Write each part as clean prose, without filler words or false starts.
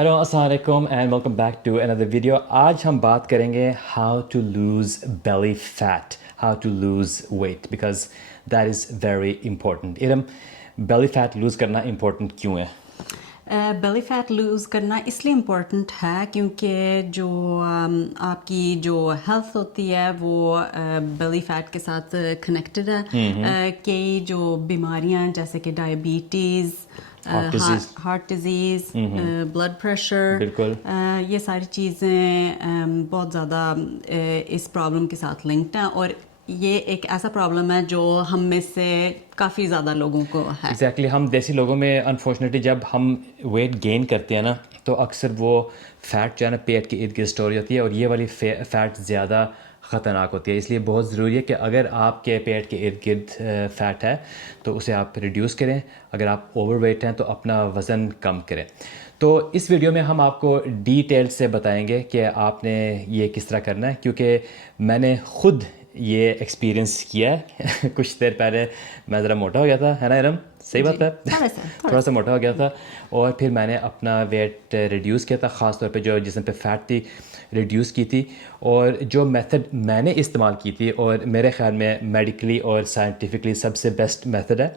Hello السلام علیکم and welcome back to another video. آج ہم بات کریں گے how to lose belly fat, how to lose weight, because that is very important. Um, belly fat lose کرنا important کیوں ہے؟ بیلی فیٹ لوز کرنا اس لیے امپورٹنٹ ہے کیونکہ جو آپ کی جو ہیلتھ ہوتی ہے وہ بیلی فیٹ کے ساتھ کنیکٹڈ ہے. کئی جو بیماریاں جیسے کہ diabetes, heart disease, blood pressure, بالکل, یہ ساری چیزیں بہت زیادہ اس پرابلم کے ساتھ لنکڈ ہیں, اور یہ ایک ایسا پرابلم ہے جو ہم میں سے کافی زیادہ لوگوں کو ہے. ایگزیکٹلی. ہم دیسی لوگوں میں انفارچونیٹلی جب ہم ویٹ گین کرتے ہیں نا تو اکثر وہ فیٹ جو ہے نا پیٹ کے ارد گرد اسٹور ہوتی ہے, اور یہ والی فیٹ زیادہ خطرناک ہوتی ہے. اس لیے بہت ضروری ہے کہ اگر آپ کے پیٹ کے ارد گرد فیٹ ہے تو اسے آپ ریڈیوس کریں. اگر آپ اوور ویٹ ہیں تو اپنا وزن کم کریں. تو اس ویڈیو میں ہم آپ کو ڈیٹیل سے بتائیں گے کہ آپ نے یہ کس طرح کرنا ہے, کیونکہ میں نے خود یہ ایکسپیرینس کیا ہے. کچھ دیر پہلے میں ذرا موٹا ہو گیا تھا, ہے نا ارم؟ صحیح بات ہے, تھوڑا سا موٹا ہو گیا تھا, اور پھر میں نے اپنا ویٹ ریڈیوس کیا تھا, خاص طور پہ جو جسم پہ فیٹ تھی ریڈیوس کی تھی. اور جو میتھڈ میں نے استعمال کی تھی, اور میرے خیال میں میڈیکلی اور سائنٹیفکلی سب سے بیسٹ میتھڈ ہے,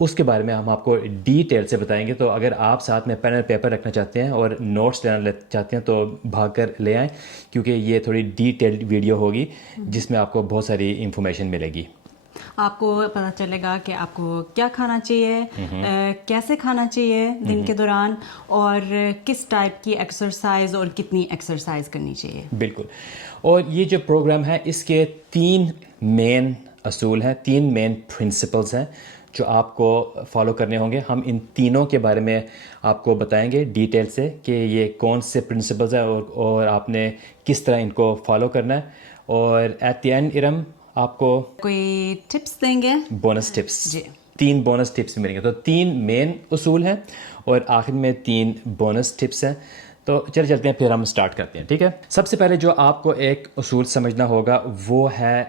اس کے بارے میں ہم آپ کو ڈیٹیل سے بتائیں گے. تو اگر آپ ساتھ میں پین اور پیپر رکھنا چاہتے ہیں اور نوٹس لینا چاہتے ہیں تو بھاگ کر لے آئیں, کیونکہ یہ تھوڑی ڈیٹیلڈ ویڈیو ہوگی جس میں آپ کو بہت ساری انفارمیشن ملے گی. آپ کو پتہ چلے گا کہ آپ کو کیا کھانا چاہیے, کیسے کھانا چاہیے دن کے دوران, اور کس ٹائپ کی ایکسرسائز اور کتنی ایکسرسائز کرنی چاہیے. بالکل. اور یہ جو پروگرام ہے اس کے 3 مین اصول ہیں, 3 مین پرنسپلز ہیں جو آپ کو فالو کرنے ہوں گے. ہم ان تینوں کے بارے میں آپ کو بتائیں گے ڈیٹیل سے کہ یہ کون سے پرنسپلز ہیں اور آپ نے کس طرح ان کو فالو کرنا ہے. اور ایٹ دی اینڈ ارم آپ کو کوئی ٹپس دیں گے, بونس ٹپس, جی 3 بونس ٹپس ملیں گے. تو 3 مین اصول ہیں اور آخر میں 3 بونس ٹپس ہیں. تو چلتے ہیں, پھر ہم سٹارٹ کرتے ہیں. ٹھیک ہے, سب سے پہلے جو آپ کو ایک اصول سمجھنا ہوگا وہ ہے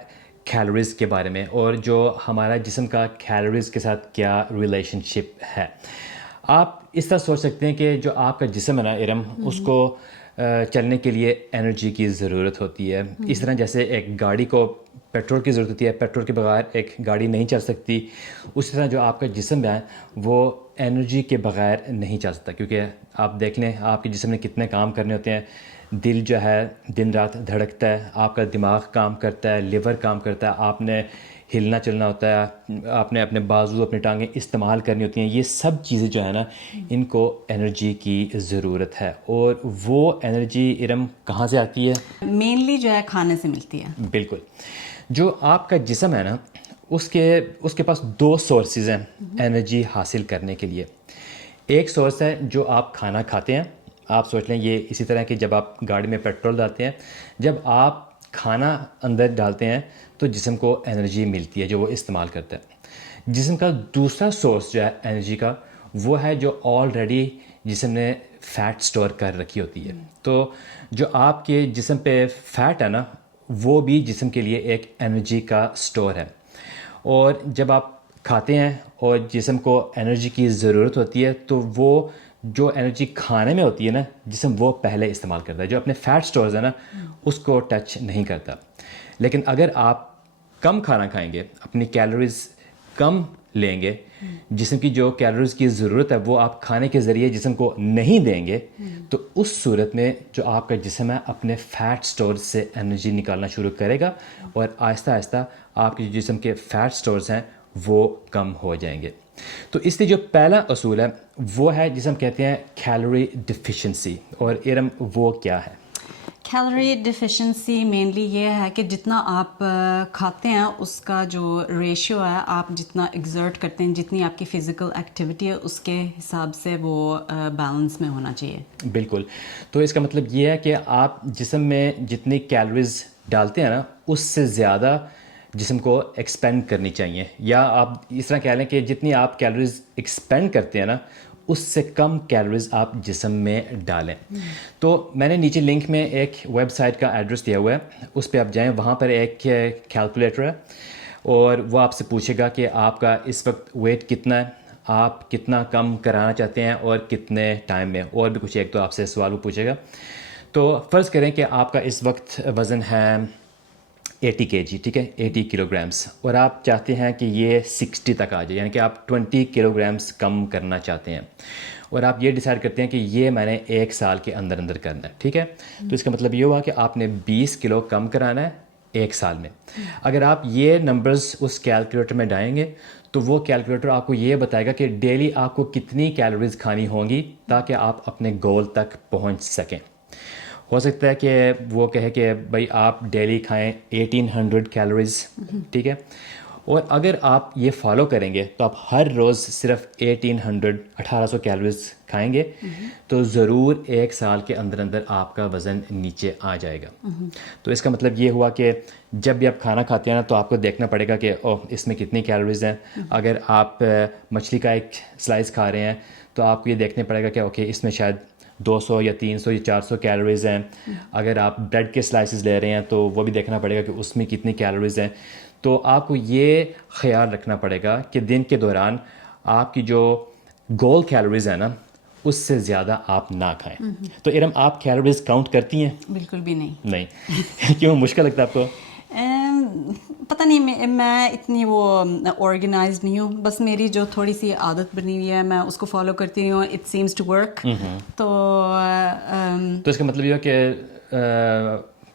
کیلوریز کے بارے میں, اور جو ہمارا جسم کا کیلوریز کے ساتھ کیا ریلیشن شپ ہے. آپ اس طرح سوچ سکتے ہیں کہ جو آپ کا جسم ہے نا ارم, اس کو چلنے کے لیے انرجی کی ضرورت ہوتی ہے. اس طرح جیسے ایک گاڑی کو پیٹرول کی ضرورت ہوتی ہے, پیٹرول کے بغیر ایک گاڑی نہیں چل سکتی, اسی طرح جو آپ کا جسم ہے وہ انرجی کے بغیر نہیں چل سکتا. کیونکہ آپ دیکھ لیں آپ کے جسم نے کتنے کام کرنے ہوتے ہیں. دل جو ہے دن رات دھڑکتا ہے, آپ کا دماغ کام کرتا ہے, لیور کام کرتا ہے, آپ نے ہلنا چلنا ہوتا ہے, آپ نے اپنے بازو اپنی ٹانگیں استعمال کرنی ہوتی ہیں. یہ سب چیزیں جو ہے نا ان کو انرجی کی ضرورت ہے. اور وہ انرجی ارم کہاں سے آتی ہے؟ مینلی جو ہے کھانے سے ملتی ہے. بالکل. جو آپ کا جسم ہے نا اس کے پاس 2 سورسز ہیں انرجی حاصل کرنے کے لیے. ایک سورس ہے جو آپ کھانا کھاتے ہیں. آپ سوچ لیں یہ اسی طرح کہ جب آپ گاڑی میں پیٹرول ڈالتے ہیں, جب آپ کھانا اندر ڈالتے ہیں تو جسم کو انرجی ملتی ہے جو وہ استعمال کرتا ہے. جسم کا دوسرا سورس جو ہے انرجی کا وہ ہے جو آلریڈی جسم نے فیٹ سٹور کر رکھی ہوتی ہے. تو جو آپ کے جسم پہ فیٹ ہے نا وہ بھی جسم کے لیے ایک انرجی کا سٹور ہے. اور جب آپ کھاتے ہیں اور جسم کو انرجی کی ضرورت ہوتی ہے تو وہ جو انرجی کھانے میں ہوتی ہے نا جسم وہ پہلے استعمال کرتا ہے. جو اپنے فیٹ سٹورز ہیں نا اس کو ٹچ نہیں کرتا. لیکن اگر آپ کم کھانا کھائیں گے, اپنی کیلوریز کم لیں گے, جسم کی جو کیلوریز کی ضرورت ہے وہ آپ کھانے کے ذریعے جسم کو نہیں دیں گے, تو اس صورت میں جو آپ کا جسم ہے اپنے فیٹ سٹورز سے انرجی نکالنا شروع کرے گا, اور آہستہ آہستہ آپ کے جسم کے فیٹ سٹورز ہیں وہ کم ہو جائیں گے. تو اس لیے جو پہلا اصول ہے وہ ہے جسے ہم کہتے ہیں کیلوری ڈیفیشنسی. اور ارم وہ کیا ہے؟ کیلوری ڈیفیشنسی مینلی یہ ہے کہ جتنا آپ کھاتے ہیں اس کا جو ریشیو ہے, آپ جتنا ایگزرٹ کرتے ہیں, جتنی آپ کی فزیکل ایکٹیویٹی ہے اس کے حساب سے وہ بیلنس میں ہونا چاہیے. بالکل. تو اس کا مطلب یہ ہے کہ آپ جسم میں جتنی کیلوریز ڈالتے ہیں نا اس سے زیادہ جسم کو ایکسپینڈ کرنی چاہیے. یا آپ اس طرح کہہ لیں کہ جتنی آپ کیلوریز ایکسپینڈ کرتے ہیں نا اس سے کم کیلوریز آپ جسم میں ڈالیں. تو میں نے نیچے لنک میں ایک ویب سائٹ کا ایڈریس دیا ہوا ہے, اس پہ آپ جائیں. وہاں پر ایک کیلکولیٹر ہے اور وہ آپ سے پوچھے گا کہ آپ کا اس وقت ویٹ کتنا ہے, آپ کتنا کم کرانا چاہتے ہیں اور کتنے ٹائم میں, اور بھی کچھ ایک دو آپ سے سوال وہ پوچھے گا. تو فرض کریں کہ آپ کا اس وقت وزن ہے 80 kg, ٹھیک ہے, 80 کلو گرامس, اور آپ چاہتے ہیں کہ یہ 60 تک آ جائے, یعنی کہ آپ 20 کلو گرامس کم کرنا چاہتے ہیں, اور آپ یہ ڈیسائیڈ کرتے ہیں کہ یہ میں نے 1 سال کے اندر اندر کرنا ہے, ٹھیک ہے. تو اس کا مطلب یہ ہوا کہ آپ نے 20 کلو کم کرانا ہے 1 سال میں. اگر آپ یہ نمبرز اس کیلکولیٹر میں ڈالیں گے تو وہ کیلکولیٹر آپ کو یہ بتائے گا کہ ڈیلی آپ کو کتنی کیلوریز کھانی ہوں گی تاکہ آپ اپنے گول تک پہنچ سکیں. ہو سکتا ہے کہ وہ کہے کہ بھائی آپ ڈیلی کھائیں 1800 کیلوریز, ٹھیک ہے, اور اگر آپ یہ فالو کریں گے تو آپ ہر روز صرف 1800 کیلوریز کھائیں گے تو ضرور 1 سال کے اندر اندر آپ کا وزن نیچے آ جائے گا. تو اس کا مطلب یہ ہوا کہ جب بھی آپ کھانا کھاتے ہیں نا تو آپ کو دیکھنا پڑے گا کہ اس میں کتنی کیلوریز ہیں. اگر آپ مچھلی کا ایک سلائس کھا رہے ہیں تو آپ کو یہ دیکھنا پڑے گا کہ اوکے اس میں شاید 200 یا 300 یا 400 کیلوریز ہیں. اگر آپ بریڈ کے سلائسز لے رہے ہیں تو وہ بھی دیکھنا پڑے گا کہ اس میں کتنی کیلوریز ہیں. تو آپ کو یہ خیال رکھنا پڑے گا کہ دن کے دوران آپ کی جو گول کیلوریز ہیں نا اس سے زیادہ آپ نہ کھائیں. تو ارم آپ کیلوریز کاؤنٹ کرتی ہیں؟ بالکل بھی نہیں. نہیں. کیوں, مشکل لگتا ہے آپ کو؟ پتہ نہیں, میں اتنی وہ آرگنائزڈ نہیں ہوں, بس میری جو تھوڑی سی عادت بنی ہوئی ہے میں اس کو فالو کرتی ہوں. It seems to work. تو اس کا مطلب یہ ہے کہ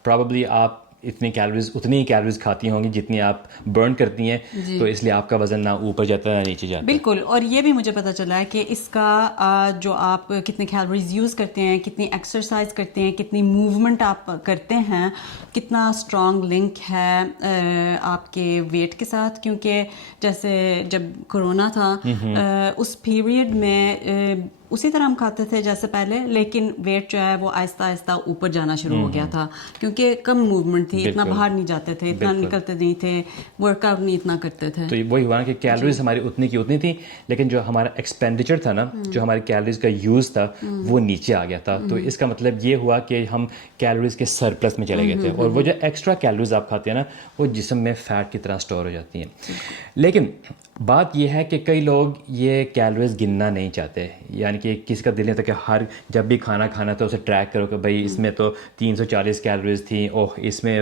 پرابیبلی آپ اتنی کیلوریز کھاتی ہوں گی جتنی آپ برن کرتی ہیں, تو اس لیے آپ کا وزن نہ اوپر جاتا ہے نہ نیچے جاتا ہے. بالکل. اور یہ بھی مجھے پتہ چلا ہے کہ اس کا جو آپ کتنے کیلوریز یوز کرتے ہیں, کتنی ایکسرسائز کرتے ہیں, کتنی موومنٹ آپ کرتے ہیں, کتنا اسٹرانگ لنک ہے آپ کے ویٹ کے ساتھ. کیونکہ جیسے جب کرونا تھا اس پیریڈ میں اسی طرح ہم کھاتے تھے جیسے پہلے, لیکن ویٹ جو ہے وہ آہستہ آہستہ اوپر جانا شروع ہو گیا تھا کیونکہ کم موومنٹ تھی, اتنا باہر نہیں جاتے تھے, اتنا نکلتے نہیں تھے, ورک آؤٹ نہیں اتنا کرتے تھے. تو وہی ہوا نا کہ کیلوریز ہماری اتنی کی اتنی تھی, لیکن جو ہمارا ایکسپینڈیچر تھا نا, جو ہماری کیلوریز کا یوز تھا وہ نیچے آ گیا تھا. تو اس کا مطلب یہ ہوا کہ ہم کیلوریز کے سرپلس میں چلے گئے تھے, اور وہ جو ایکسٹرا کیلوریز آپ کھاتے ہیں نا وہ جسم میں فیٹ کی طرح اسٹور ہو جاتی ہیں. لیکن بات یہ ہے کہ کئی لوگ یہ کیلوریز گننا نہیں چاہتے, یعنی کہ کسی کا دل نہیں تھا کہ جب بھی کھانا کھانا تو اسے ٹریک کرو کہ بھائی اس میں تو 340 کیلوریز تھیں, اس میں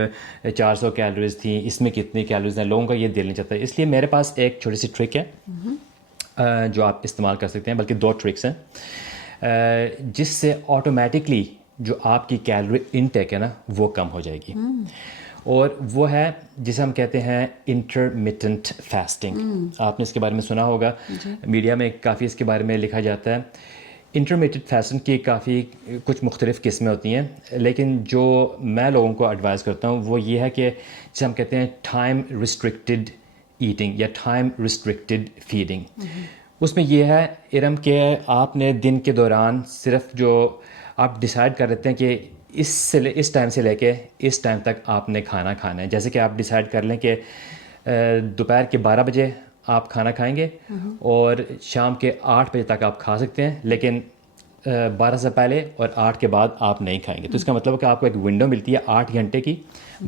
400 کیلوریز تھیں, اس میں کتنی کیلوریز ہیں. لوگوں کا یہ دل نہیں چاہتا. اس لیے میرے پاس ایک چھوٹی سی ٹرک ہے جو آپ استعمال کر سکتے ہیں, بلکہ 2 ٹرکس ہیں جس سے آٹومیٹکلی جو آپ کی کیلوری انٹیک ہے نا وہ کم ہو جائے گی. اور وہ ہے جسے ہم کہتے ہیں انٹرمیٹنٹ فاسٹنگ. آپ نے اس کے بارے میں سنا ہوگا, میڈیا میں کافی اس کے بارے میں لکھا جاتا ہے. انٹرمیٹنٹ فاسٹنگ کی کافی کچھ مختلف قسمیں ہوتی ہیں, لیکن جو میں لوگوں کو ایڈوائز کرتا ہوں وہ یہ ہے کہ جسے ہم کہتے ہیں ٹائم ریسٹرکٹیڈ ایٹنگ یا ٹائم ریسٹرکٹیڈ فیڈنگ. اس میں یہ ہے ارم کہ آپ نے دن کے دوران صرف جو آپ ڈیسائیڈ کر لیتے ہیں کہ اس ٹائم سے لے کے اس ٹائم تک آپ نے کھانا کھانا ہے. جیسے کہ آپ ڈیسائیڈ کر لیں کہ دوپہر کے 12 بجے آپ کھانا کھائیں گے اور شام کے 8 بجے تک آپ کھا سکتے ہیں, لیکن 12 سے پہلے اور 8 کے بعد آپ نہیں کھائیں گے. تو اس کا مطلب ہے کہ آپ کو ایک ونڈو ملتی ہے 8 گھنٹے کی,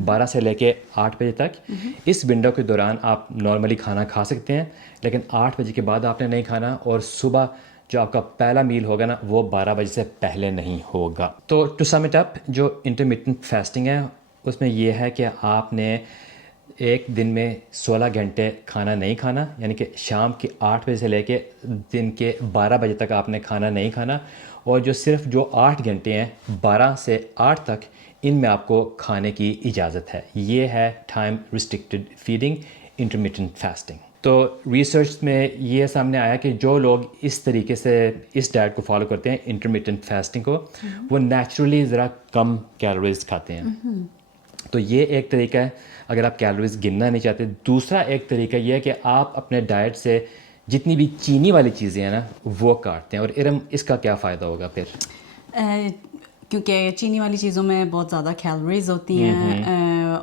12 سے لے کے 8 بجے تک. اس ونڈو کے دوران آپ نارملی کھانا کھا سکتے ہیں, لیکن 8 بجے کے بعد آپ نے نہیں کھانا, اور صبح جو آپ کا پہلا میل ہوگا نا وہ 12 بجے سے پہلے نہیں ہوگا. تو ٹو سم اٹ اپ, جو انٹرمیٹنٹ فاسٹنگ ہے اس میں یہ ہے کہ آپ نے ایک دن میں 16 گھنٹے کھانا نہیں کھانا, یعنی کہ شام کے 8 بجے سے لے کے دن کے 12 بجے تک آپ نے کھانا نہیں کھانا, اور جو 8 گھنٹے ہیں 12 سے 8 تک ان میں آپ کو کھانے کی اجازت ہے. یہ ہے time restricted feeding, intermittent fasting. تو ریسرچ میں یہ سامنے آیا کہ جو لوگ اس طریقے سے اس ڈائٹ کو فالو کرتے ہیں انٹرمیٹنٹ فاسٹنگ کو, وہ نیچرلی ذرا کم کیلوریز کھاتے ہیں. تو یہ ایک طریقہ ہے اگر آپ کیلوریز گننا نہیں چاہتے. دوسرا ایک طریقہ یہ ہے کہ آپ اپنے ڈائٹ سے جتنی بھی چینی والی چیزیں ہیں نا وہ کاٹتے ہیں. اور ارم اس کا کیا فائدہ ہوگا پھر؟ کیونکہ چینی والی چیزوں میں بہت زیادہ کیلوریز ہوتی ہیں,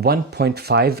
1.5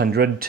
100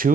2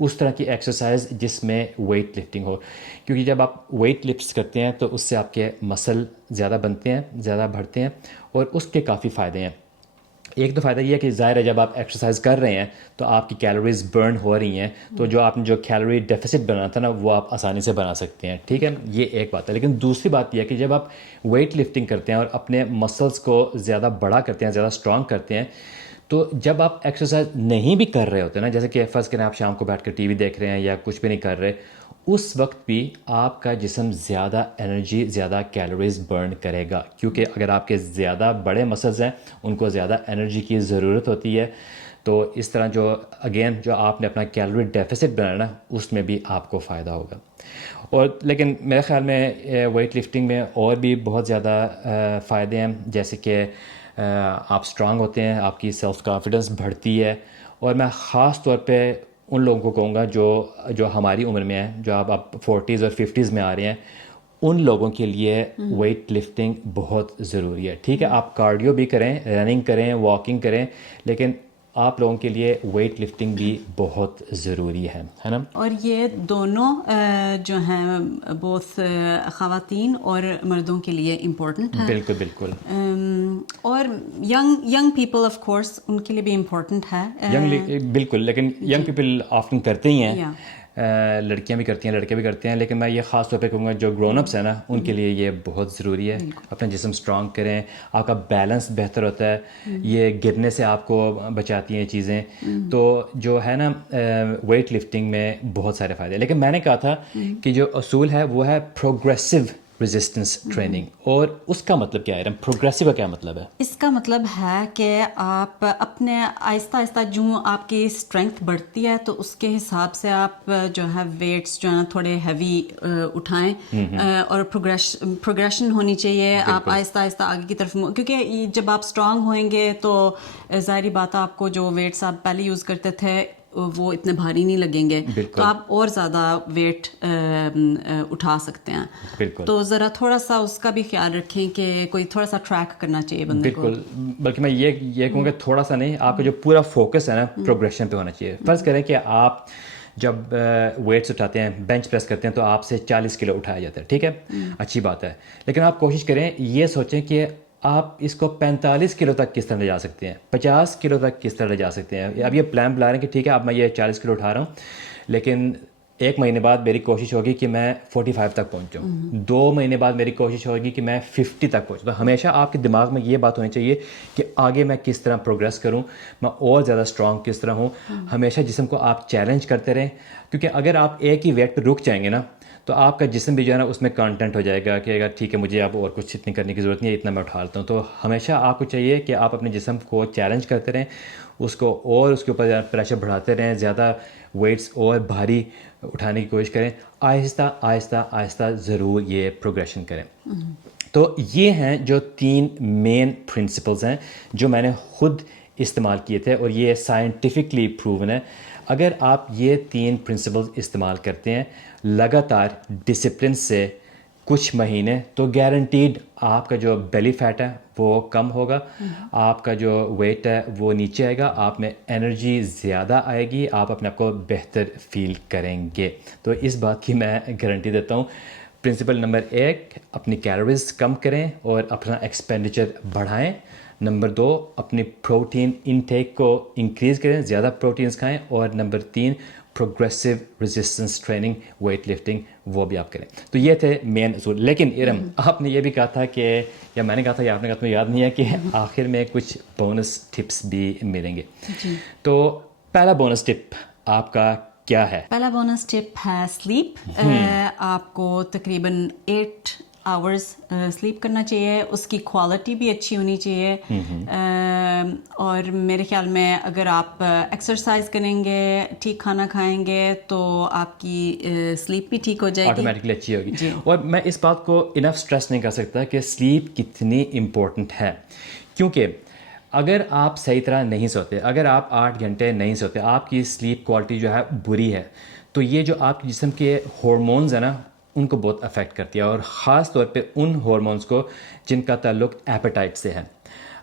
اس طرح کی ایکسرسائز جس میں ویٹ لفٹنگ ہو، کیونکہ جب آپ ویٹ لفٹس کرتے ہیں تو اس سے آپ کے مسل زیادہ بنتے ہیں، زیادہ بڑھتے ہیں، اور اس کے کافی فائدے ہیں. ایک تو فائدہ یہ ہے کہ ظاہر ہے جب آپ ایکسرسائز کر رہے ہیں تو آپ کی کیلوریز برن ہو رہی ہیں، تو جو آپ نے جو کیلوری ڈیفیسٹ بنانا تھا نا وہ آپ آسانی سے بنا سکتے ہیں. ٹھیک ہے، یہ ایک بات ہے. لیکن دوسری بات یہ ہے کہ جب آپ ویٹ لفٹنگ کرتے ہیں اور اپنے مسلس کو زیادہ بڑا کرتے ہیں، زیادہ اسٹرانگ کرتے ہیں، تو جب آپ ایکسرسائز نہیں بھی کر رہے ہوتے نا، جیسے کہ فرض کریں آپ شام کو بیٹھ کر ٹی وی دیکھ رہے ہیں یا کچھ بھی نہیں کر رہے، اس وقت بھی آپ کا جسم زیادہ انرجی، زیادہ کیلوریز برن کرے گا، کیونکہ اگر آپ کے زیادہ بڑے مسلز ہیں ان کو زیادہ انرجی کی ضرورت ہوتی ہے. تو اس طرح جو آپ نے اپنا کیلوری ڈیفیسٹ بنانا نا، اس میں بھی آپ کو فائدہ ہوگا. اور لیکن میرے خیال میں ویٹ لفٹنگ میں اور بھی بہت زیادہ فائدے ہیں، جیسے کہ آپ اسٹرانگ ہوتے ہیں، آپ کی سیلف کانفیڈنس بڑھتی ہے. اور میں خاص طور پہ ان لوگوں کو کہوں گا جو ہماری عمر میں ہیں، جو آپ 40s اور 50s میں آ رہے ہیں، ان لوگوں کے لیے ویٹ لفٹنگ بہت ضروری ہے. ٹھیک ہے، آپ کارڈیو بھی کریں، رننگ کریں، واکنگ کریں، لیکن آپ لوگوں کے لیے ویٹ لفٹنگ بھی بہت ضروری ہے نا. اور یہ دونوں جو ہیں بوتھ خواتین اور مردوں کے لیے امپورٹنٹ ہے. بالکل بالکل. اور ینگ پیپل آف کورس ان کے لیے بھی امپورٹنٹ ہے. بالکل، لیکن ینگ پیپل آفٹن کرتے ہی ہیں، لڑکیاں بھی کرتی ہیں، لڑکے بھی کرتے ہیں، لیکن میں یہ خاص طور پہ کہوں گا جو گرون اپس ہیں نا، ان کے لیے یہ بہت ضروری ہے. اپنا جسم اسٹرانگ کریں، آپ کا بیلنس بہتر ہوتا ہے، یہ گرنے سے آپ کو بچاتی ہیں چیزیں. تو جو ہے نا ویٹ لفٹنگ میں بہت سارے فائدے ہیں. لیکن میں نے کہا تھا کہ جو اصول ہے وہ ہے پروگریسو ریزسٹنس ٹریننگ. اور اس کا مطلب کیا ہے؟ پروگریسو کا کیا مطلب ہے؟ اس کا مطلب ہے کہ آپ اپنے آہستہ آہستہ جو آپ کی اسٹرینتھ بڑھتی ہے تو اس کے حساب سے آپ جو ہے ویٹس جو ہے تھوڑے ہیوی اٹھائیں، اور پروگریشن ہونی چاہیے. آپ آہستہ آہستہ آگے کی طرف، کیونکہ جب آپ اسٹرانگ ہوئیں گے تو ظاہری بات ہے آپ کو جو ویٹس آپ پہلے یوز کرتے تھے وہ اتنے بھاری نہیں لگیں گے، تو آپ اور زیادہ ویٹ اٹھا سکتے ہیں. تو ذرا تھوڑا سا اس کا بھی خیال رکھیں کہ کوئی تھوڑا سا ٹریک کرنا چاہیے بندے کو. بالکل، بلکہ میں یہ کہوں گا تھوڑا سا نہیں، آپ کا جو پورا فوکس ہے نا پروگریشن پہ ہونا چاہیے. فرض کریں کہ آپ جب ویٹس اٹھاتے ہیں، بینچ پریس کرتے ہیں، تو آپ سے 40 کلو اٹھایا جاتا ہے. ٹھیک ہے، اچھی بات ہے. لیکن آپ کوشش کریں، یہ سوچیں کہ آپ اس کو 45 کلو تک کس طرح لے جا سکتے ہیں، 50 کلو تک کس طرح لے جا سکتے ہیں. اب یہ پلان بنا رہے ہیں کہ ٹھیک ہے اب میں یہ 40 کلو اٹھا رہا ہوں، لیکن 1 مہینے بعد میری کوشش ہوگی کہ میں 45 تک پہنچوں، 2 مہینے بعد میری کوشش ہوگی کہ میں 50 تک پہنچوں. تو ہمیشہ آپ کے دماغ میں یہ بات ہونی چاہیے کہ آگے میں کس طرح پروگریس کروں، میں اور زیادہ اسٹرانگ کس طرح ہوں. ہمیشہ جسم کو آپ چیلنج کرتے رہیں، کیونکہ اگر آپ ایک ہی ویٹ پہ رک جائیں گے نا تو آپ کا جسم بھی جو ہے نا اس میں کانٹینٹ ہو جائے گا کہ اگر ٹھیک ہے مجھے اب اور کچھ اتنی کرنے کی ضرورت نہیں ہے، اتنا میں اٹھا لیتا ہوں. تو ہمیشہ آپ کو چاہیے کہ آپ اپنے جسم کو چیلنج کرتے رہیں، اس کو اور اس کے اوپر پریشر بڑھاتے رہیں، زیادہ ویٹس اور بھاری اٹھانے کی کوشش کریں. آہستہ آہستہ آہستہ ضرور یہ پروگریشن کریں. تو یہ ہیں جو 3 مین پرنسپلز ہیں جو میں نے خود استعمال کیے تھے، اور یہ سائنٹیفکلی پروون ہے. اگر آپ یہ 3 پرنسپلز استعمال کرتے ہیں لگاتار ڈسپلن سے کچھ مہینے، تو گارنٹیڈ آپ کا جو بیلی فیٹ ہے وہ کم ہوگا، آپ کا جو ویٹ ہے وہ نیچے آئے گا، آپ میں انرجی زیادہ آئے گی، آپ اپنے آپ کو بہتر فیل کریں گے. تو اس بات کی میں گارنٹی دیتا ہوں. پرنسپل نمبر 1، اپنی کیلوریز کم کریں اور اپنا ایکسپینڈیچر بڑھائیں. نمبر 2، اپنی پروٹین انٹیک کو انکریز کریں، زیادہ پروٹینز کھائیں. اور number 3، progressive resistance training, weight lifting, وہ بھی آپ کریں. تو یہ تھے مین اصول. لیکن ارم، آپ نے یہ بھی کہا تھا کہ، یا میں نے کہا تھا یا آپ نے کہا تھا، یاد نہیں ہے، کہ آخر میں کچھ بونس ٹپس بھی ملیں گے. تو پہلا بونس ٹپ آپ کا کیا ہے؟ پہلا بونس ٹپ ہے سلیپ. آپ کو تقریباً 8 آورز سلیپ کرنا چاہیے، اس کی کوالٹی بھی اچھی ہونی چاہیے. اور میرے خیال میں اگر آپ ایکسرسائز کریں گے، ٹھیک کھانا کھائیں گے، تو آپ کی سلیپ بھی ٹھیک ہو جائے گی، آٹومیٹکلی اچھی ہوگی. اور میں اس بات کو انف اسٹریس نہیں کر سکتا کہ سلیپ کتنی امپورٹنٹ ہے. کیونکہ اگر آپ صحیح طرح نہیں سوتے، اگر آپ 8 گھنٹے نہیں سوتے، آپ کی سلیپ کوالٹی جو ہے بری ہے، تو یہ جو آپ کے جسم کے ہارمونز ہیں نا ان کو بہت افیکٹ کرتی ہے، اور خاص طور پہ ان ہارمونز کو جن کا تعلق ایپیٹائٹ سے ہے.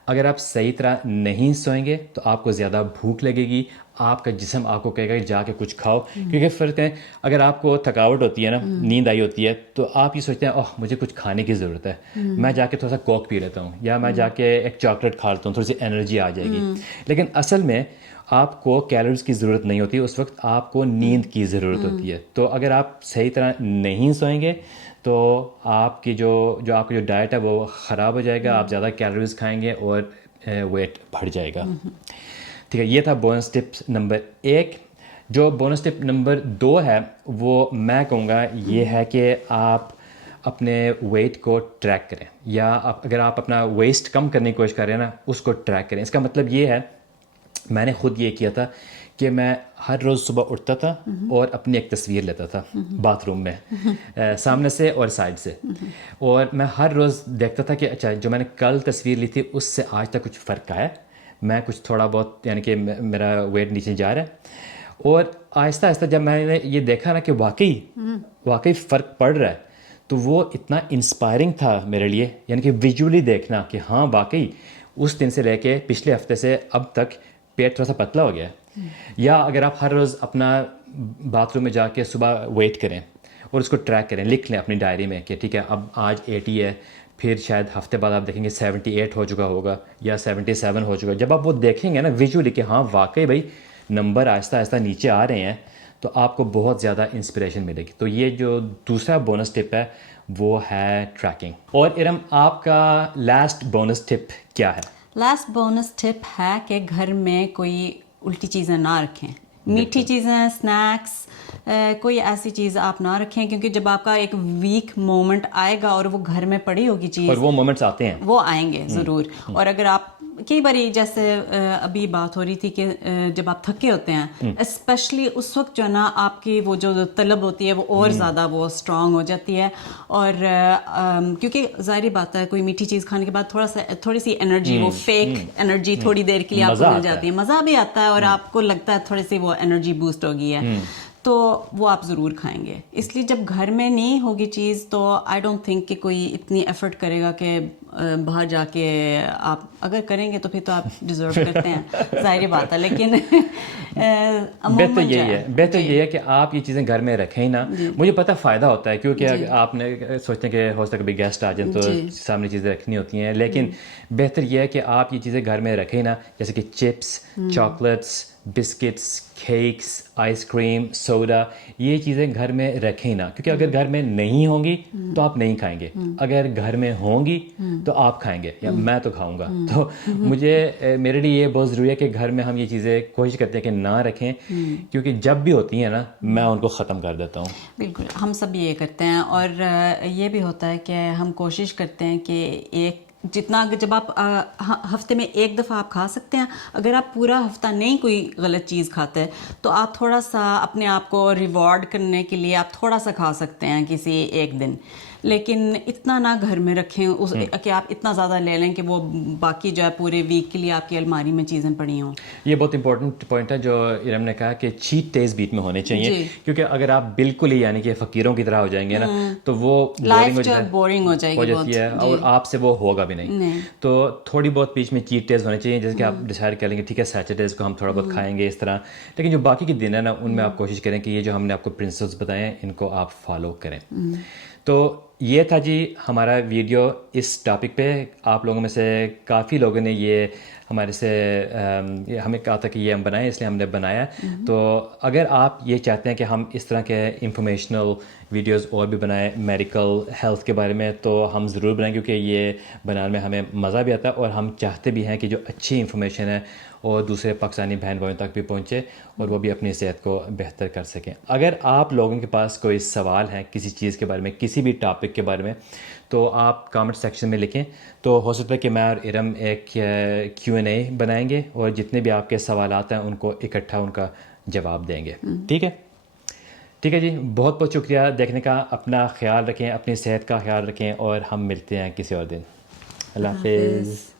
اگر آپ صحیح طرح نہیں سوئیں گے تو آپ کو زیادہ بھوک لگے گی, آپ کا جسم آپ کو کہے گا کہ جا کے کچھ کھاؤ, کیونکہ فرق ہے اگر آپ کو تھکاوٹ ہوتی ہے نا, نیند آئی ہوتی ہے, تو آپ یہ سوچتے ہیں اوہ مجھے کچھ کھانے کی ضرورت ہے, میں جا کے تھوڑا سا کوک پی لیتا ہوں, یا میں جا کے ایک چاکلیٹ کھا لیتا ہوں, تھوڑی سی انرجی آ جائے گی. لیکن اصل میں آپ کو کیلوریز کی ضرورت نہیں ہوتی, اس وقت آپ کو نیند کی ضرورت ہوتی ہے. تو اگر آپ صحیح طرح نہیں سوئیں گے تو آپ کی جو آپ کا جو ڈائٹ ہے وہ خراب ہو جائے گا, آپ زیادہ کیلوریز کھائیں گے اور ویٹ بڑھ جائے گا. ٹھیک ہے, یہ تھا بونس ٹپ نمبر 1. جو بونس ٹپ نمبر 2 ہے وہ میں کہوں گا یہ ہے کہ آپ اپنے ویٹ کو ٹریک کریں, یا اگر آپ اپنا ویسٹ کم کرنے کی کوشش کر رہے ہیں نا, اس کو ٹریک کریں. اس کا مطلب یہ ہے, میں نے خود یہ کیا تھا کہ میں ہر روز صبح اٹھتا تھا اور اپنی ایک تصویر لیتا تھا باتھ روم میں, سامنے سے اور سائڈ سے, اور میں ہر روز دیکھتا تھا کہ اچھا جو میں نے کل تصویر لی تھی اس سے آج تک کچھ فرق آیا, میں کچھ تھوڑا بہت یعنی کہ میرا ویٹ نیچے جا رہا ہے. اور آہستہ آہستہ جب میں نے یہ دیکھا نا کہ واقعی فرق پڑ رہا ہے, تو وہ اتنا انسپائرنگ تھا میرے لیے, یعنی کہ ویژولی دیکھنا کہ ہاں واقعی اس دن سے لے کے پچھلے ہفتے سے اب تک پیٹ تھوڑا سا پتلا ہو گیا ہے. یا اگر آپ ہر روز اپنا باتھ روم میں جا کے صبح ویٹ کریں اور اس کو ٹریک کریں, لکھ لیں اپنی ڈائری میں کہ ٹھیک ہے اب آج 80 ہے, پھر شاید ہفتے بعد آپ دیکھیں گے 78 ہو چکا ہوگا یا 77 ہو چکا. جب آپ وہ دیکھیں گے نا ویژولی کہ ہاں واقعی بھائی نمبر آہستہ آہستہ نیچے آ رہے ہیں, تو آپ کو بہت زیادہ انسپریشن ملے گی. تو یہ جو دوسرا بونس ٹپ ہے وہ ہے ٹریکنگ. اور ارم آپ کا لاسٹ بونس ٹپ کیا ہے؟ لاسٹ بونس ٹپ ہے کہ گھر میں کوئی الٹی چیزیں نہ رکھیں, میٹھی چیزیں, اسنیکس, کوئی ایسی چیز آپ نہ رکھیں, کیونکہ جب آپ کا ایک ویک مومنٹ آئے گا اور وہ گھر میں پڑی ہوگی چیز, اور وہ مومنٹس آتے ہیں, وہ آئیں گے ضرور. اور اگر آپ کئی باری جیسے ابھی بات ہو رہی تھی کہ جب آپ تھکے ہوتے ہیں اسپیشلی اس وقت جو ہے نا آپ کی وہ جو طلب ہوتی ہے وہ اور زیادہ وہ اسٹرانگ ہو جاتی ہے. اور کیونکہ ظاہری بات ہے کوئی میٹھی چیز کھانے کے بعد تھوڑی سی انرجی, وہ فیک انرجی تھوڑی دیر کے لیے آپ کو مل جاتی ہے, مزہ بھی آتا ہے اور آپ کو لگتا ہے تھوڑی سی وہ انرجی بوسٹ ہو گئی ہے, تو وہ آپ ضرور کھائیں گے. اس لیے جب گھر میں نہیں ہوگی چیز تو آئی ڈونٹ تھنک کہ کوئی اتنی ایفرٹ کرے گا کہ باہر جا کے آپ اگر کریں گے تو پھر تو آپ ڈیزرو کرتے ہیں, ظاہری بات ہے. لیکن بہتر یہ ہے کہ آپ یہ چیزیں گھر میں رکھیں ہی نا. مجھے پتہ فائدہ ہوتا ہے کیونکہ آپ نے سوچتے ہیں کہ ہو سکتا ہے کبھی گیسٹ آ جائیں تو سامنے چیزیں رکھنی ہوتی ہیں, لیکن بہتر یہ ہے کہ آپ یہ چیزیں گھر میں رکھیں نا, جیسے کہ chips, chocolates, biscuits, cakes, ice cream, soda, یہ چیزیں گھر میں رکھیں نا, کیونکہ اگر گھر میں نہیں ہوں گی تو آپ نہیں کھائیں گے, اگر گھر میں ہوں گی تو آپ کھائیں گے, یا میں تو کھاؤں گا. تو میرے لیے یہ بہت ضروری ہے کہ گھر میں ہم یہ چیزیں کوشش کرتے ہیں کہ نہ رکھیں, کیونکہ جب بھی ہوتی ہیں نا میں ان کو ختم کر دیتا ہوں. بالکل, ہم سب یہ کرتے ہیں. اور یہ بھی ہوتا ہے کہ ہم کوشش کرتے ہیں کہ ایک جتنا جب آپ ہفتے میں ایک دفعہ آپ کھا سکتے ہیں, اگر آپ پورا ہفتہ نہیں کوئی غلط چیز کھاتے تو آپ تھوڑا سا اپنے آپ کو ریوارڈ کرنے کے لیے آپ تھوڑا سا کھا سکتے ہیں کسی ایک دن, لیکن اتنا نہ گھر میں رکھیں کہ آپ اتنا زیادہ لے لیں کہ وہ باقی جو ہے پورے ویک کے لیے آپ کی الماری میں چیزیں پڑی ہوں. یہ بہت امپورٹنٹ پوائنٹ ہے جو ارم نے کہا کہ چیٹ ڈیز بیچ میں ہونے چاہیے, کیونکہ اگر آپ بالکل ہی یعنی کہ فقیروں کی طرح ہو جائیں گے نا تو وہ بورنگ ہو جاتی ہے اور آپ سے وہ ہوگا بھی نہیں. تو تھوڑی بہت بیچ میں چیٹ ڈیز ہونے چاہیے, جیسے کہ آپ ڈیسائڈ کر لیں گے ٹھیک ہے سیٹرڈیز کو ہم تھوڑا بہت کھائیں گے اس طرح, لیکن جو باقی کے دن ہے نا ان میں آپ کوشش کریں کہ یہ جو ہم نے آپ کو پرنسپلس بتائے ہیں ان کو آپ فالو کریں. تو یہ تھا جی ہمارا ویڈیو اس ٹاپک پہ. آپ لوگوں میں سے کافی لوگوں نے یہ ہمارے سے ہمیں کہا تھا کہ یہ ہم بنائیں, اس لیے ہم نے بنایا. تو اگر آپ یہ چاہتے ہیں کہ ہم اس طرح کے انفارمیشنل ویڈیوز اور بھی بنائیں میڈیکل ہیلتھ کے بارے میں, تو ہم ضرور بنائیں, کیونکہ یہ بنانے میں ہمیں مزہ بھی آتا ہے اور ہم چاہتے بھی ہیں کہ جو اچھی انفارمیشن ہے اور دوسرے پاکستانی بہن بھائیوں تک بھی پہنچے اور وہ بھی اپنی صحت کو بہتر کر سکیں. اگر آپ لوگوں کے پاس کوئی سوال ہے کسی چیز کے بارے میں, کسی بھی ٹاپک کے بارے میں, تو آپ کامنٹ سیکشن میں لکھیں. تو ہو سکتا ہے کہ میں اور ارم ایک Q&A بنائیں گے اور جتنے بھی آپ کے سوالات ہیں ان کو اکٹھا ان کا جواب دیں گے. ٹھیک ہے جی, بہت بہت شکریہ دیکھنے کا. اپنا خیال رکھیں, اپنی صحت کا خیال رکھیں, اور ہم ملتے ہیں کسی اور دن. اللہ حافظ.